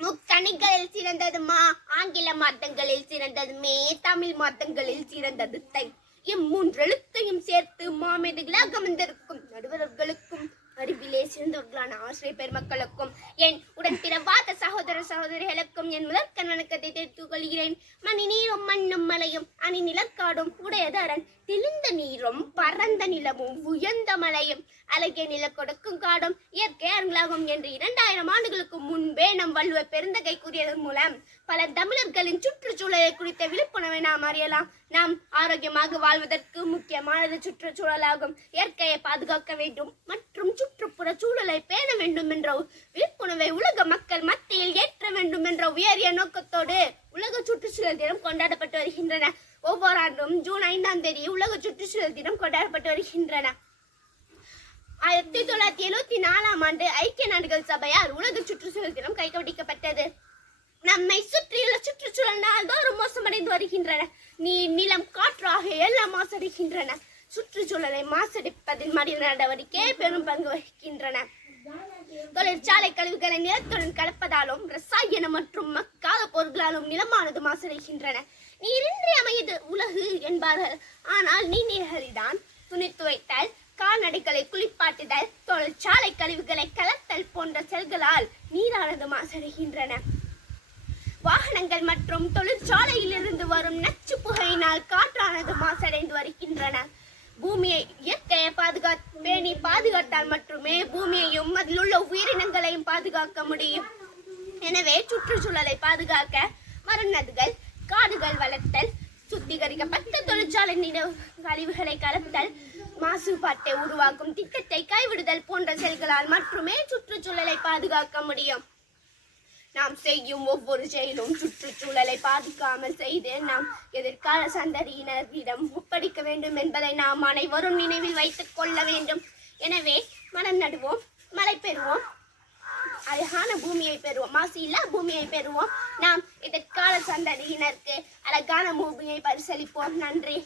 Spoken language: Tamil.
முக்கணிகளில் சிறந்ததுமா ஆங்கில மதங்களில் சிறந்ததுமே தமிழ் மதங்களில் சிறந்தது தை. மூன்றெழுத்தையும் சேர்த்து மாமேதைகளாக அமர்ந்திருக்கும் நடுவர்களுக்கும் அறிவிலே சிறந்தவர்களான ஆசிரியர் பெருமக்களுக்கும் என் உடன் பிறவாத சகோதர சகோதரிகளுக்கும் என் முதற்கண் வணக்கத்தை தெரிவித்துக் கொள்கிறேன். மணி நீரும் மண்ணும் மலையும் அணி நிலக்காடும் உடையதரன் தெளிந்த நீரும் பரந்த நிலமும் உயர்ந்த மலையும் அழகிய நில கொடுக்கும் காடும் இயற்கை அருங்களாகும் என்று 2000 ஆண்டுகளுக்கு முன்பே நம் வள்ளுவர் பெருந்தகை கூறியதன் மூலம் பல தமிழர்களின் சுற்றுச்சூழலை குறித்த விழிப்புணர்வை நாம் அறியலாம். நாம் ஆரோக்கியமாக வாழ்வதற்கு முக்கியமானது சுற்றுச்சூழலாகும். இயற்கையை பாதுகாக்க வேண்டும் மற்றும் சுற்றுப்புற சூழலை பேண வேண்டும் என்ற விழிப்புணர்வை உலக மக்கள் மத்தியில் ஏற்ற வேண்டும் என்ற உயரிய நோக்கத்தோடு உலக சுற்றுச்சூழல் தினம் கொண்டாடப்பட்டு வருகின்றன. ஒவ்வொரு ஆண்டும் ஜூன் 5ஆம் தேதி உலக சுற்றுச்சூழல் தினம் கொண்டாடப்பட்டு வருகின்றன. 1974ஆம் ஆண்டு ஐக்கிய நாடுகள் சபையால் உலக சுற்றுச்சூழல் தினம் கைக்கொடுக்கப்பட்டது. நம்மை சுற்றியுள்ள சுற்றுச்சூழல் நாள்தோறும் மோசமடைந்து வருகின்றன. நீர், நிலம், காற்று ஆகிய எல்லாம் மாசடைகின்றன. சுற்றுச்சூழலை மாசடைப்பதில் மனித நடவடிக்கை பெரும் பங்கு வகிக்கின்றன. தொழிற்சாலை கழிவுகளை நிலத்துடன் கலப்பதாலும் ரசாயன மற்றும் மக்காத பொருட்களாலும் நிலமானது மாசடைகின்றன. நீரின்றி அமையது உலகு என்பார்கள். ஆனால் நீர்நிலைகளில்தான் துணி துவைத்தல், கால்நடைகளை குளிப்பாட்டுதல், தொழிற்சாலை கழிவுகளை கலத்தல் போன்ற செயல்களால் நீரானது மாசடைகின்றன. வாகனங்கள் மற்றும் தொழிற்சாலையிலிருந்து வரும் நச்சு புகையினால் காற்றானது மாசடைந்து வருகின்றன. பூமியை இயற்கையை பேணி பாதுகாத்தால் மட்டுமே பூமியையும் அதில் உள்ள உயிரினங்களையும் பாதுகாக்க முடியும். எனவே சுற்றுச்சூழலை பாதுகாக்க மரம் நடுதல், காடுகள் வளர்த்தல், சுத்திகரிக்கப்பட்ட தொழிற்சாலை கழிவுகளை கலத்தல், மாசுபாட்டை உருவாக்கும் திட்டத்தை கைவிடுதல் போன்ற செயல்களால் மட்டுமே சுற்றுச்சூழலை பாதுகாக்க முடியும். நாம் செய்யும் ஒவ்வொரு செயலும் சுற்றுச்சூழலை பாதிக்காமல் செய்து நாம் எதிர்கால சந்ததியினரிடம் ஒப்படைக்க வேண்டும் என்பதை நாம் அனைவரும் நினைவில் வைத்துக் கொள்ள வேண்டும். எனவே மரம் நடுவோம், மழை பெறுவோம், அழகான பூமியை பெறுவோம், மாசு இல்லா பூமியை பெறுவோம். நாம் எதிர்கால சந்ததியினருக்கு அழகான பூமியை பரிசளிப்போம். நன்றி.